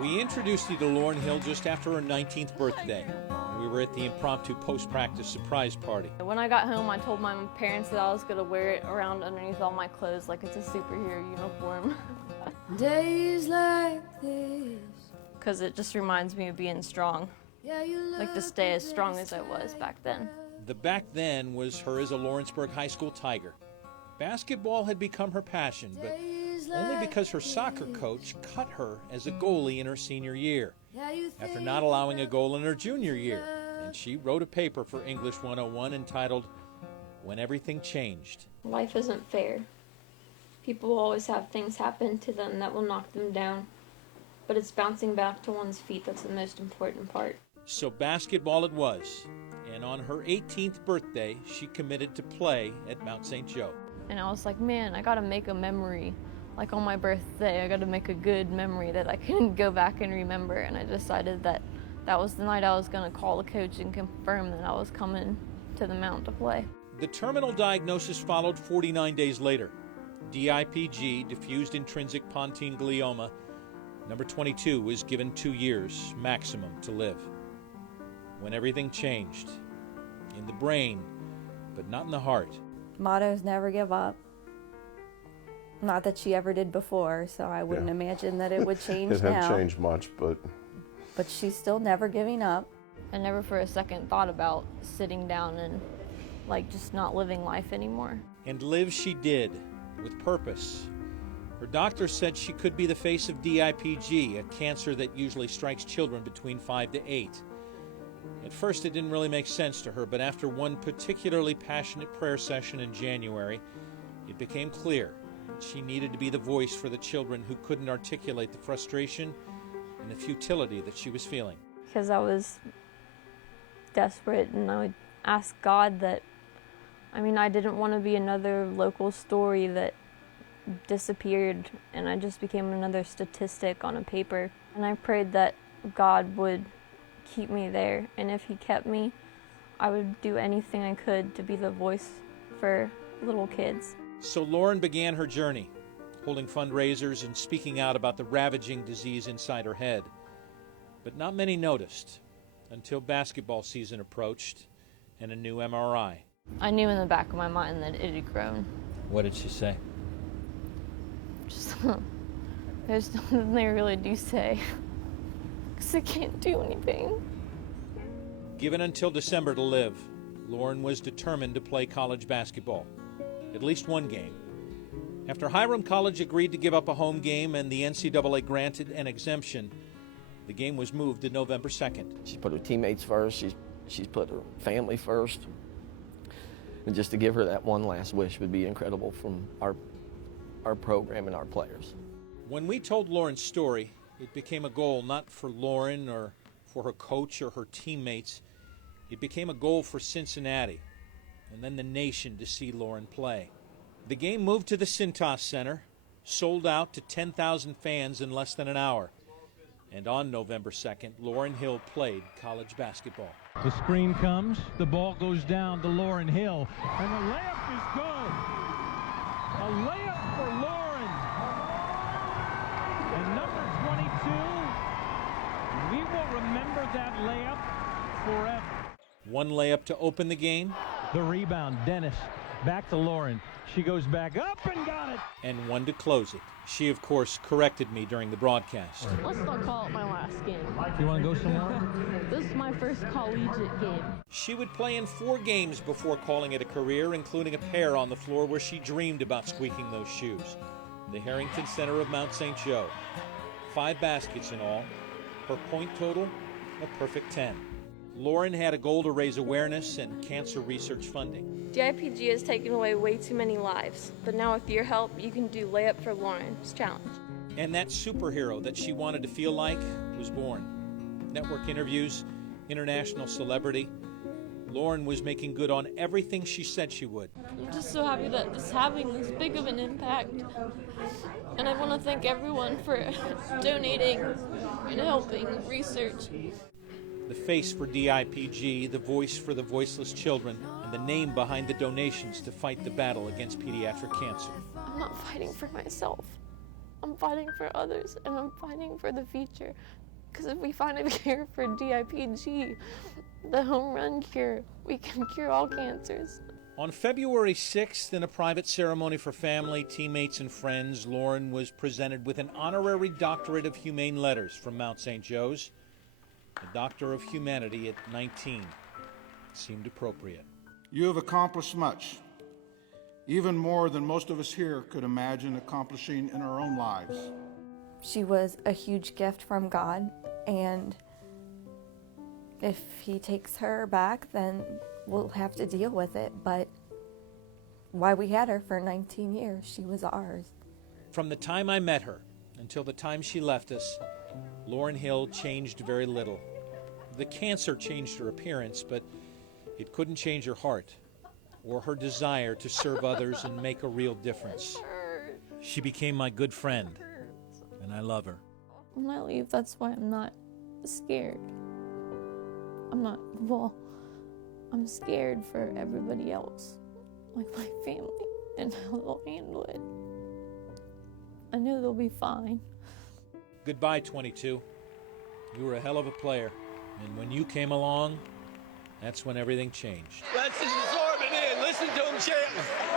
We introduced you to Lauryn Hill just after her 19th birthday. We were at the impromptu post-practice surprise party. When I got home, I told my parents that I was going to wear it around underneath all my clothes like it's a superhero uniform. Days like this. Because it just reminds me of being strong. Like to stay as strong as I was back then. The back then was her as a Lawrenceburg High School Tiger. Basketball had become her passion, but only because her soccer coach cut her as a goalie in her senior year, after not allowing a goal in her junior year. And she wrote a paper for English 101 entitled, When Everything Changed. Life isn't fair. People will always have things happen to them that will knock them down. But it's bouncing back to one's feet that's the most important part. So basketball it was. And on her 18th birthday, she committed to play at Mount St. Joe. And I was like, man, I gotta make a memory. Like on my birthday, I gotta make a good memory that I can go back and remember. And I decided that that was the night I was gonna call the coach and confirm that I was coming to the Mount to play. The terminal diagnosis followed 49 days later. DIPG, diffused intrinsic pontine glioma. Number 22 was given 2 years maximum to live. When everything changed. In the brain, but not in the heart. Motto is never give up. Not that she ever did before, so I wouldn't imagine that it would change It now. hadn't changed much, but she's still never giving up. I never for a second thought about sitting down and like just not living life anymore. And live she did, with purpose. Her doctor said she could be the face of DIPG, a cancer that usually strikes children between 5 to 8. At first it didn't really make sense to her, but after one particularly passionate prayer session in January, it became clear that she needed to be the voice for the children who couldn't articulate the frustration and the futility that she was feeling. Because I was desperate and I would ask God that, I didn't want to be another local story that disappeared and I just became another statistic on a paper. And I prayed that God would keep me there, and if he kept me, I would do anything I could to be the voice for little kids. So Lauren began her journey, holding fundraisers and speaking out about the ravaging disease inside her head. But not many noticed until basketball season approached and a new MRI. I knew in the back of my mind that it had grown. What did she say? Just, there's nothing they really do say. Because I can't do anything. Given until December to live, Lauren was determined to play college basketball. At least one game. After Hiram College agreed to give up a home game and the NCAA granted an exemption, the game was moved to November 2nd. She's put her teammates first, she's put her family first. And just to give her that one last wish would be incredible from our program and our players. When we told Lauren's story, it became a goal not for Lauren or for her coach or her teammates. It became a goal for Cincinnati and then the nation to see Lauren play. The game moved to the Cintas Center, sold out to 10,000 fans in less than an hour. And on November 2nd, Lauryn Hill played college basketball. The screen comes, the ball goes down to Lauryn Hill, and the layup is good. A layup for Lauren. And number 22, we will remember that layup forever. One layup to open the game. The rebound, Dennis, back to Lauren. She goes back up and got it. And one to close it. She, of course, corrected me during the broadcast. Let's not call it my last game. You want to go somewhere? This is my first collegiate game. She would play in 4 games before calling it a career, including a pair on the floor where she dreamed about squeaking those shoes. The Harrington Center of Mount St. Joe. 5 baskets in all. Her point total, a perfect 10. Lauren had a goal to raise awareness and cancer research funding. DIPG has taken away way too many lives, but now with your help, you can do Layup for Lauren's challenge. And that superhero that she wanted to feel like was born. Network interviews, international celebrity. Lauren was making good on everything she said she would. I'm just so happy that this is having this big of an impact. And I want to thank everyone for donating and helping research. The face for DIPG, the voice for the voiceless children, and the name behind the donations to fight the battle against pediatric cancer. I'm not fighting for myself. I'm fighting for others, and I'm fighting for the future. Because if we find a cure for DIPG, the home run cure, we can cure all cancers. On February 6th, in a private ceremony for family, teammates, and friends, Lauren was presented with an honorary doctorate of humane letters from Mount St. Joe's. A doctor of humanity at 19 seemed appropriate. You have accomplished much, even more than most of us here could imagine accomplishing in our own lives. She was a huge gift from God, and if he takes her back, then we'll have to deal with it. But why we had her for 19 years, she was ours. From the time I met her until the time she left us, Lauren Hill changed very little. The cancer changed her appearance, but it couldn't change her heart or her desire to serve others and make a real difference. She became my good friend, and I love her. When I leave, that's why I'm not scared. I'm scared for everybody else, like my family, and how they'll handle it. I know they'll be fine. Goodbye, 22. You were a hell of a player, and when you came along, that's when everything changed. Let's just absorb it in. Listen to him chant.